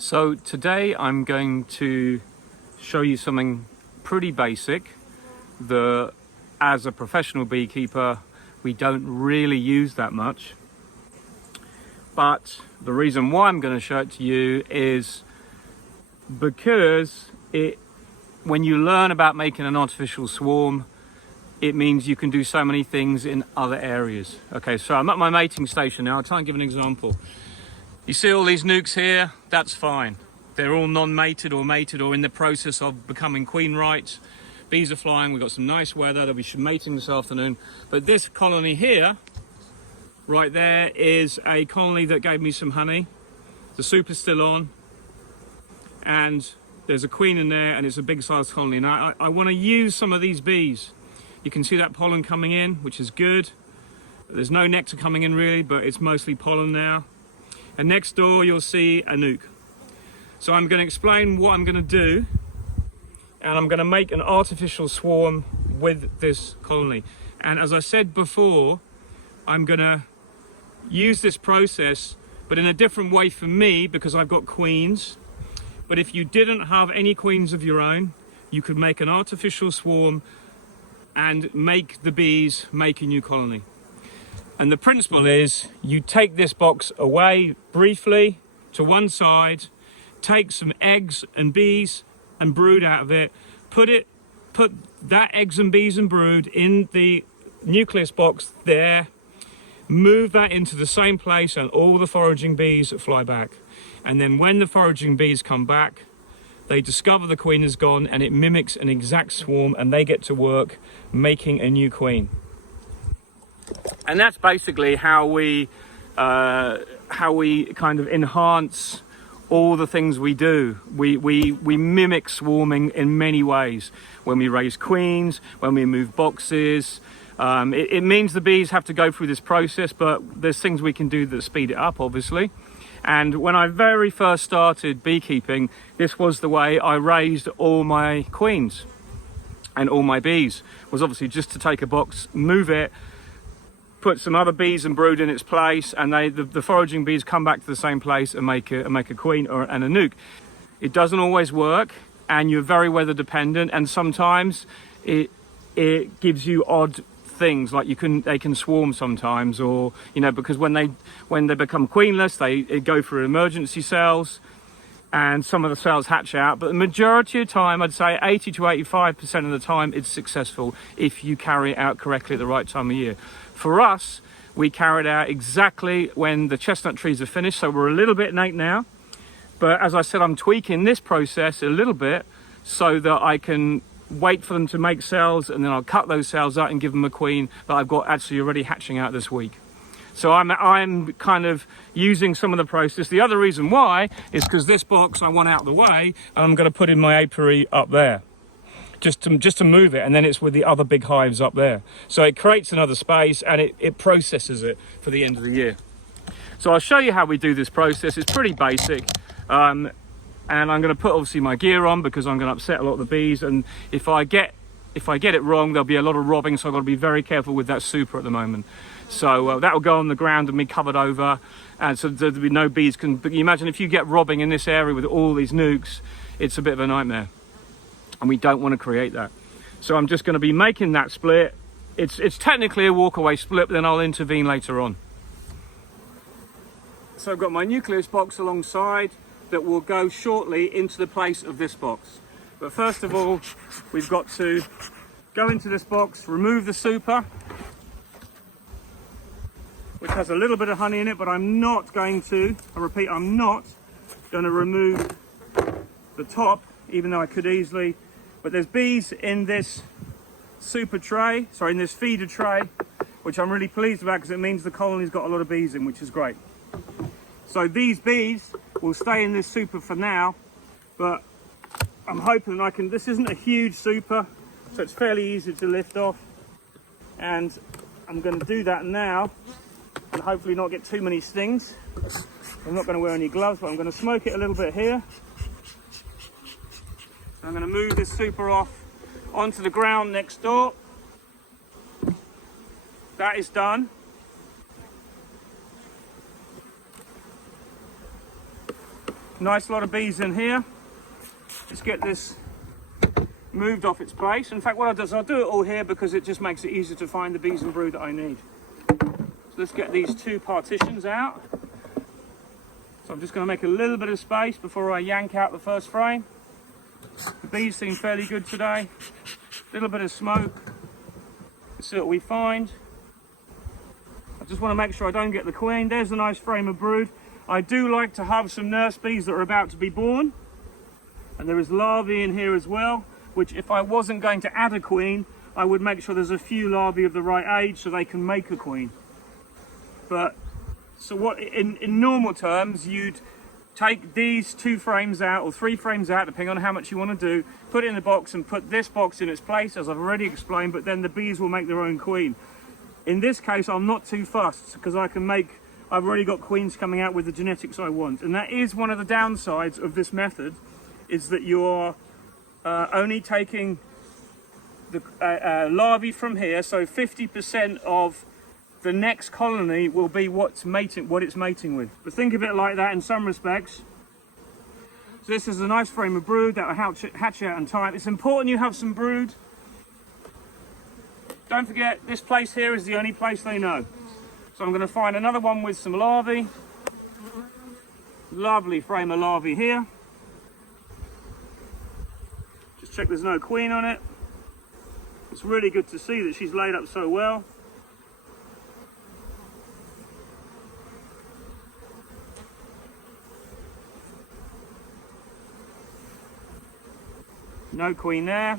So today I'm going to show you something pretty basic that as a professional beekeeper we don't really use that much, but the reason why I'm going to show it to you is because when you learn about making an artificial swarm, it means you can do so many things in other areas. Okay, so I'm at my mating station now. I'll try and give an example. You see all these nukes here? That's fine. They're all non-mated or mated or in the process of becoming queen right. Bees are flying, we've got some nice weather, they'll be mating this afternoon. But this colony here, right there, is a colony that gave me some honey. The soup is still on. And there's a queen in there and it's a big sized colony. Now I want to use some of these bees. You can see that pollen coming in, which is good. There's no nectar coming in really, but it's mostly pollen now. And next door you'll see a nuke. So I'm going to explain what I'm going to do, and I'm going to make an artificial swarm with this colony. And as I said before, I'm going to use this process, but in a different way for me because I've got queens. But if you didn't have any queens of your own, you could make an artificial swarm and make the bees make a new colony. And the principle is you take this box away briefly to one side, take some eggs and bees and brood out of it, put that eggs and bees and brood in the nucleus box there, move that into the same place and all the foraging bees fly back. And then when the foraging bees come back, they discover the queen is gone and it mimics an exact swarm and they get to work making a new queen. And that's basically how we kind of enhance all the things we do. We mimic swarming in many ways. When we raise queens, when we move boxes, it means the bees have to go through this process, but there's things we can do that speed it up, obviously. And when I very first started beekeeping, this was the way I raised all my queens and all my bees, was obviously just to take a box, move it, put some other bees and brood in its place, and the foraging bees come back to the same place and make a queen and a nuke. It doesn't always work, and you're very weather dependent, and sometimes it gives you odd things, like they can swarm sometimes, or because when they become queenless, they go through emergency cells, and some of the cells hatch out. But the majority of the time, I'd say 80 to 85% of the time, it's successful if you carry it out correctly at the right time of year. For us, we carried out exactly when the chestnut trees are finished, so we're a little bit late now. But as I said, I'm tweaking this process a little bit so that I can wait for them to make cells, and then I'll cut those cells out and give them a queen that I've got actually already hatching out this week. So I'm kind of using some of the process. The other reason why is because this box I want out of the way, and I'm going to put in my apiary up there. Just to move it, and then it's with the other big hives up there. So it creates another space and it processes it for the end of the year. So I'll show you how we do this process. It's pretty basic. And I'm going to put obviously my gear on because I'm going to upset a lot of the bees, and if I get it wrong, there'll be a lot of robbing, so I've got to be very careful with that super at the moment. So that will go on the ground and be covered over, and so there'll be no bees. But you imagine if you get robbing in this area with all these nukes, it's a bit of a nightmare. And we don't want to create that. So I'm just going to be making that split. It's technically a walk-away split, but then I'll intervene later on. So I've got my nucleus box alongside that will go shortly into the place of this box. But first of all, we've got to go into this box, remove the super, which has a little bit of honey in it, but I'm not going to, I repeat, I'm not going to remove the top, even though I could easily. But there's bees in this in this feeder tray, which I'm really pleased about because it means the colony's got a lot of bees in, which is great. So these bees will stay in this super for now, but I'm hoping this isn't a huge super, so it's fairly easy to lift off. And I'm going to do that now and hopefully not get too many stings. I'm not going to wear any gloves, but I'm going to smoke it a little bit here. I'm going to move this super off onto the ground next door. That is done. Nice lot of bees in here. Let's get this moved off its place. In fact, what I'll do is I'll do it all here because it just makes it easier to find the bees and brood that I need. So let's get these two partitions out. So I'm just going to make a little bit of space before I yank out the first frame. The bees seem fairly good today. A little bit of smoke. Let's see what we find. I just want to make sure I don't get the queen. There's a nice frame of brood. I do like to have some nurse bees that are about to be born. And there is larvae in here as well, which if I wasn't going to add a queen, I would make sure there's a few larvae of the right age so they can make a queen. But, so what, in normal terms, you'd take these 2 frames out or 3 frames out, depending on how much you want to do, put it in the box and put this box in its place, as I've already explained, but then the bees will make their own queen. In this case, I'm not too fussed because I've already got queens coming out with the genetics I want. And that is one of the downsides of this method, is that you're only taking the larvae from here, so 50% of the next colony will be what it's mating with. But think of it like that in some respects. So this is a nice frame of brood that will hatch out in time. It's important you have some brood. Don't forget, this place here is the only place they know. So I'm going to find another one with some larvae. Lovely frame of larvae here. Just check there's no queen on it. It's really good to see that she's laid up so well. No queen there.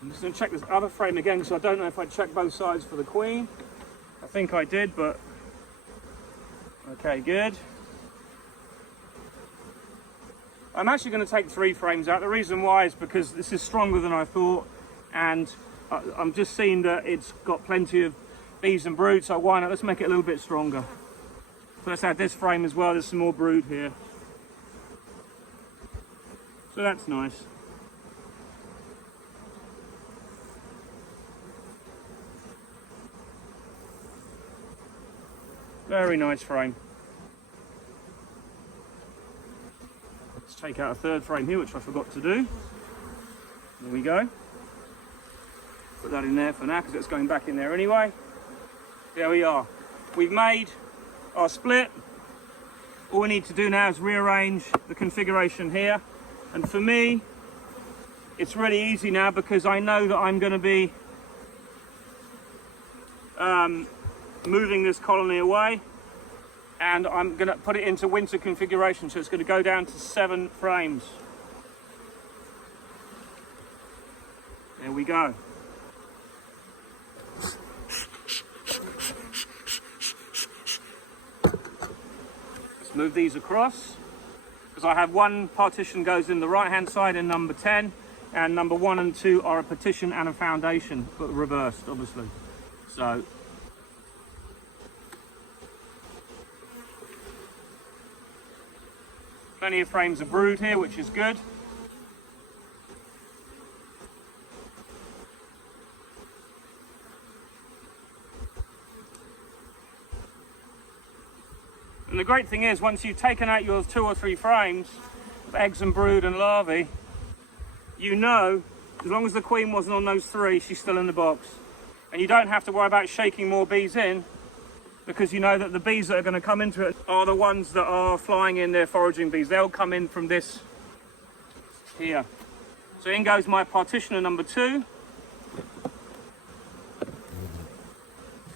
I'm just going to check this other frame again because I don't know if I checked both sides for the queen. I think I did, but okay, good. I'm actually going to take 3 frames out. The reason why is because this is stronger than I thought, and I'm just seeing that it's got plenty of bees and brood, so why not? Let's make it a little bit stronger. So let's add this frame as well. There's some more brood here. So that's nice. Very nice frame. Let's take out a 3rd frame here, which I forgot to do. There we go. Put that in there for now because it's going back in there anyway. There we are. We've made our split. All we need to do now is rearrange the configuration here. And for me, it's really easy now because I know that I'm going to be moving this colony away, and I'm going to put it into winter configuration, so it's going to go down to 7 frames. There we go. Let's move these across, because I have one partition goes in the right hand side in number 10, and number 1 and 2 are a partition and a foundation, but reversed obviously. So plenty of frames of brood here, which is good. And the great thing is, once you've taken out your 2 or 3 frames of eggs and brood and larvae, you know, as long as the queen wasn't on those 3, she's still in the box. And you don't have to worry about shaking more bees in, because you know that the bees that are going to come into it are the ones that are flying in, their foraging bees. They'll come in from this here. So in goes my partitioner number 2.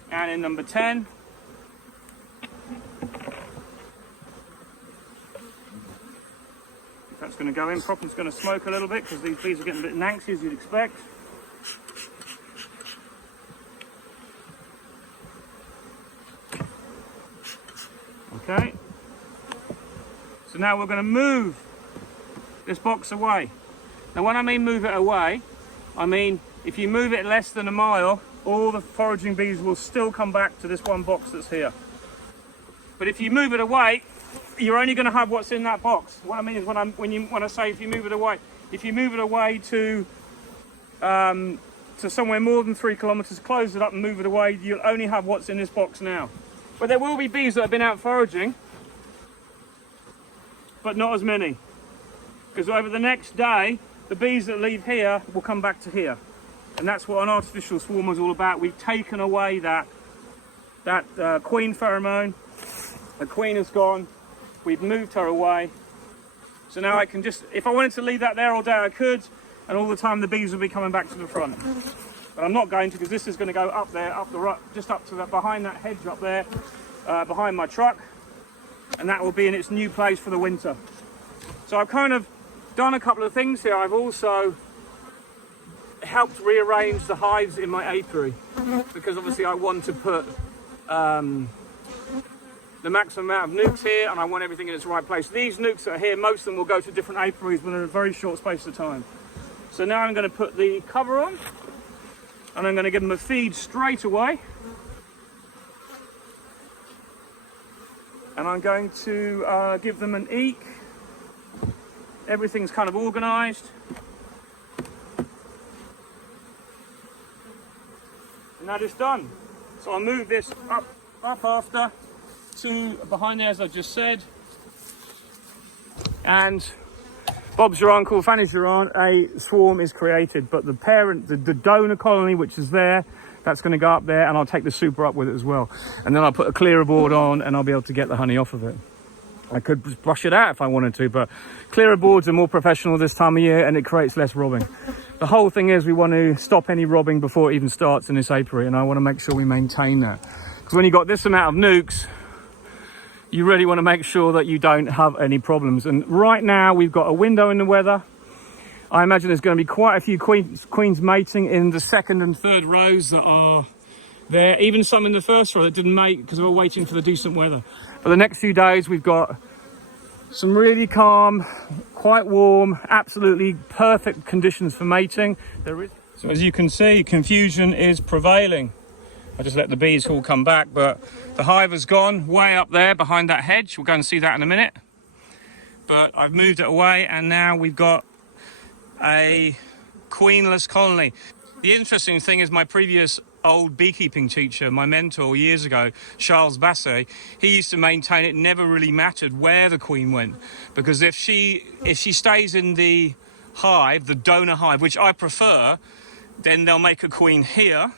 And in number 10. If that's going to go in properly, it's going to smoke a little bit because these bees are getting a bit nanksy, as you'd expect. Okay, so now we're going to move this box away. Now when I mean move it away, I mean If you move it less than a mile, all the foraging bees will still come back to this one box that's here. But if you move it away, you're only going to have what's in that box. What I mean is when I say if you move it away to somewhere more than 3 kilometers, close it up and move it away, you'll only have what's in this box now. But there will be bees that have been out foraging, but not as many. Because over the next day, the bees that leave here will come back to here. And that's what an artificial swarm is all about. We've taken away that queen pheromone. The queen is gone. We've moved her away. So now I can just, if I wanted to leave that there all day, I could. And all the time the bees will be coming back to the front. But I'm not going to, because this is going to go up there, just up to that, behind that hedge up there, behind my truck. And that will be in its new place for the winter. So I've kind of done a couple of things here. I've also helped rearrange the hives in my apiary, because obviously I want to put the maximum amount of nukes here, and I want everything in its right place. These nukes that are here, most of them will go to different apiaries within a very short space of time. So now I'm going to put the cover on, and I'm going to give them a feed straight away. And I'm going to give them an eek. Everything's kind of organised. And that is done. So I'll move this up after to behind there, as I just said. And Bob's your uncle, Fanny's your aunt, a swarm is created. But the parent, the donor colony, which is there, that's going to go up there, and I'll take the super up with it as well. And then I'll put a clearer board on, and I'll be able to get the honey off of it. I could just brush it out if I wanted to, but clearer boards are more professional this time of year, and it creates less robbing. The whole thing is we want to stop any robbing before it even starts in this apiary, and I want to make sure we maintain that. Because when you've got this amount of nukes, you really want to make sure that you don't have any problems. And right now we've got a window in the weather. I imagine there's going to be quite a few queens mating in the second and third rows that are there. Even some in the first row that didn't mate because we were waiting for the decent weather. For the next few days, we've got some really calm, quite warm, absolutely perfect conditions for mating. So as you can see, confusion is prevailing. I just let the bees all come back, but the hive has gone way up there behind that hedge. We'll go and see that in a minute. But I've moved it away, and now we've got a queenless colony. The interesting thing is my previous old beekeeping teacher, my mentor years ago, Charles Basset, he used to maintain it never really mattered where the queen went, because if she stays in the hive, the donor hive, which I prefer, then they'll make a queen here.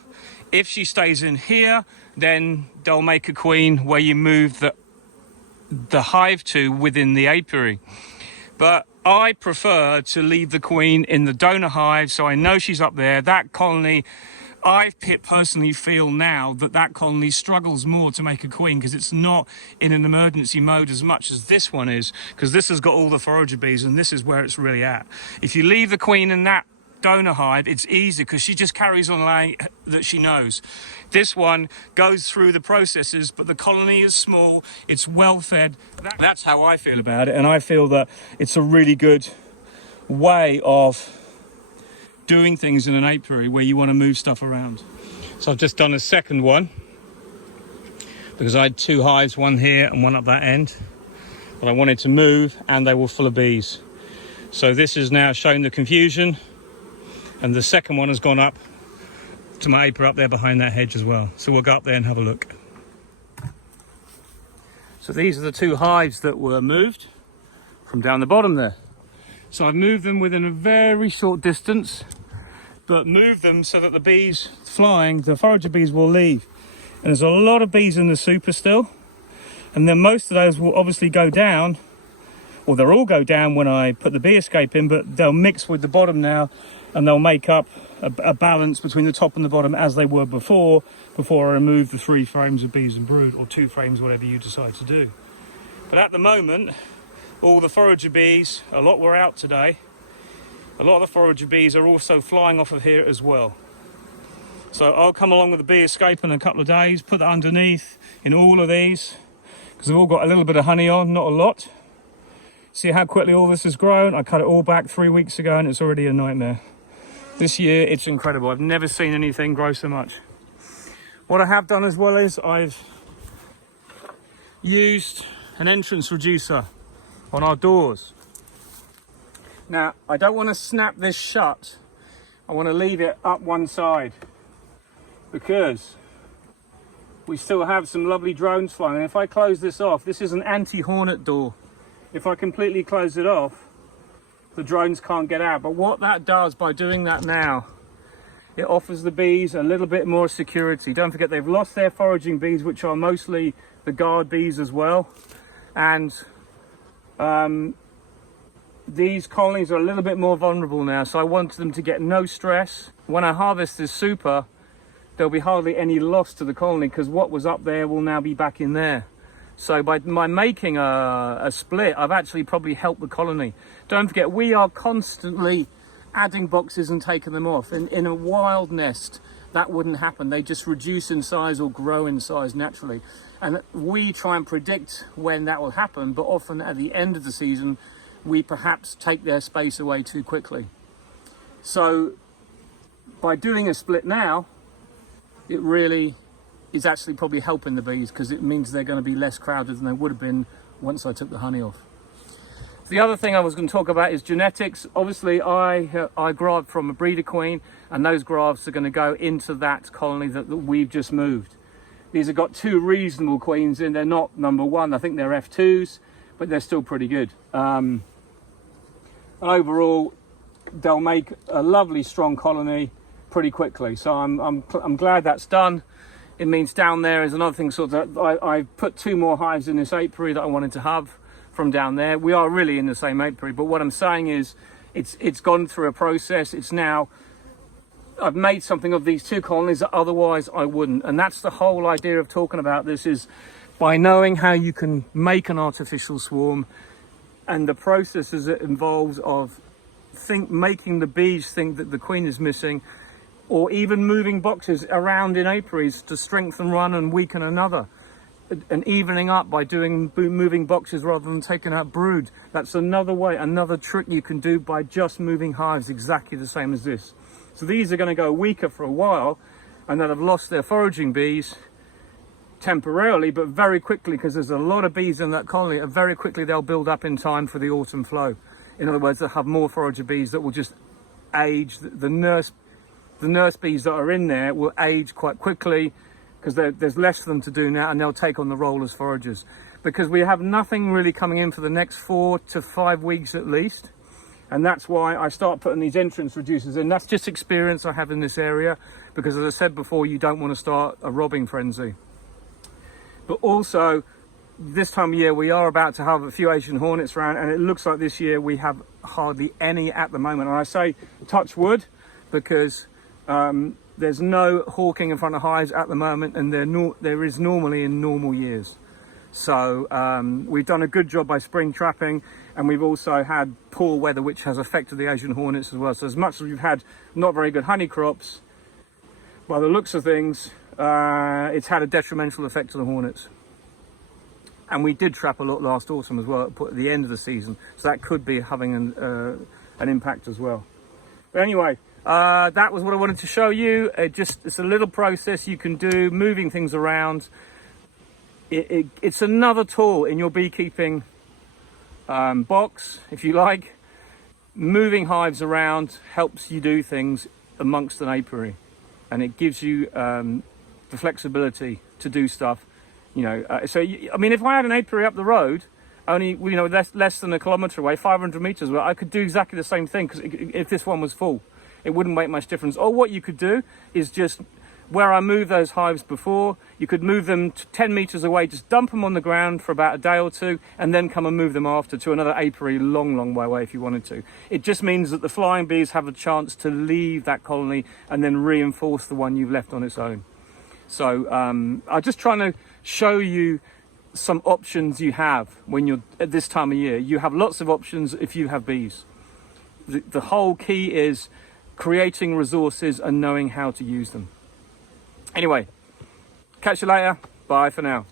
If she stays in here, then they'll make a queen where you move the hive to within the apiary. But I prefer to leave the queen in the donor hive, so I know she's up there. That colony, I personally feel now that colony struggles more to make a queen, because it's not in an emergency mode as much as this one is, because this has got all the forager bees, and this is where it's really at. If you leave the queen in that donor hive, it's easy because she just carries on laying that she knows. This one goes through the processes, but the colony is small, it's well fed. That's how I feel about it, and I feel that it's a really good way of doing things in an apiary where you want to move stuff around. So I've just done a second one because I had 2 hives, one here and one up that end, but I wanted to move and they were full of bees. So this is now showing the confusion, and the second one has gone up to my apiary up there behind that hedge as well. So we'll go up there and have a look. So these are the 2 hives that were moved from down the bottom there. So I've moved them within a very short distance, but moved them so that the bees flying, the forager bees, will leave. And there's a lot of bees in the super still, and then most of those will obviously go down, or they'll all go down when I put the bee escape in, but they'll mix with the bottom now, and they'll make up a balance between the top and the bottom as they were before I remove the 3 frames of bees and brood, or 2 frames, whatever you decide to do. But at the moment, all the forager bees, a lot were out today. A lot of the forager bees are also flying off of here as well. So I'll come along with the bee escape in a couple of days, put that underneath in all of these, because they've all got a little bit of honey on, not a lot. See how quickly all this has grown? I cut it all back 3 weeks ago and it's already a nightmare. This year it's incredible. I've never seen anything grow so much. What I have done as well is I've used an entrance reducer on our doors. Now, I don't want to snap this shut. I want to leave it up one side because we still have some lovely drones flying. And if I close this off, this is an anti-hornet door. If I completely close it off, the drones can't get out. But what that does by doing that now, it offers the bees a little bit more security. Don't forget, they've lost their foraging bees, which are mostly the guard bees as well. And these colonies are a little bit more vulnerable now. So I want them to get no stress. When I harvest this super, there'll be hardly any loss to the colony because what was up there will now be back in there. So by making a split, I've actually probably helped the colony. Don't forget, we are constantly adding boxes and taking them off. In a wild nest, that wouldn't happen. They just reduce in size or grow in size naturally. And we try and predict when that will happen, but often at the end of the season, we perhaps take their space away too quickly. So by doing a split now, it really is actually probably helping the bees because it means they're going to be less crowded than they would have been once I took the honey off. The other thing I was going to talk about is genetics. Obviously, I graft from a breeder queen, and those grafts are going to go into that colony that we've just moved. These have got 2 reasonable queens in. They're not number 1. I think they're F2s, but they're still pretty good. And overall, they'll make a lovely, strong colony pretty quickly. So I'm glad that's done. It means down there is another thing. Sort of, I put 2 more hives in this apiary that I wanted to have from down there. We are really in the same apiary, but what I'm saying is it's gone through a process. It's now, I've made something of these 2 colonies that otherwise I wouldn't. And that's the whole idea of talking about this, is by knowing how you can make an artificial swarm and the processes it involves of making the bees think that the queen is missing, or even moving boxes around in apiaries to strengthen one and weaken another, and evening up by moving boxes rather than taking out brood. That's another way, another trick you can do by just moving hives exactly the same as this. So these are going to go weaker for a while, and they'll have lost their foraging bees temporarily, but very quickly, because there's a lot of bees in that colony, and very quickly they'll build up in time for the autumn flow. In other words, they'll have more forager bees that will just age. The nurse bees that are in there will age quite quickly because there's less for them to do now, and they'll take on the role as foragers. Because we have nothing really coming in for the next 4 to 5 weeks at least. And that's why I start putting these entrance reducers in. That's just experience I have in this area, because as I said before, you don't want to start a robbing frenzy. But also, this time of year, we are about to have a few Asian hornets around, and it looks like this year we have hardly any at the moment. And I say touch wood because there's no hawking in front of hives at the moment, and there is normally in normal years. So we've done a good job by spring trapping, and we've also had poor weather, which has affected the Asian hornets as well. So as much as we've had not very good honey crops, by the looks of things, it's had a detrimental effect to the hornets. And we did trap a lot last autumn as well at the end of the season, so that could be having an impact as well. But anyway, that was what I wanted to show you. It's a little process you can do, moving things around. It's another tool in your beekeeping box, if you like. Moving hives around helps you do things amongst an apiary, and it gives you the flexibility to do stuff. I mean, if I had an apiary up the road, only less than a kilometre away, 500 metres away, I could do exactly the same thing, because if this one was full, it wouldn't make much difference. Or what you could do is just, where I moved those hives before, you could move them 10 metres away, just dump them on the ground for about a day or 2, and then come and move them after to another apiary long way away if you wanted to. It just means that the flying bees have a chance to leave that colony and then reinforce the one you've left on its own. So I'm just trying to show you some options you have when you're at this time of year. You have lots of options if you have bees. The whole key is creating resources and knowing how to use them. Anyway, catch you later. Bye for now.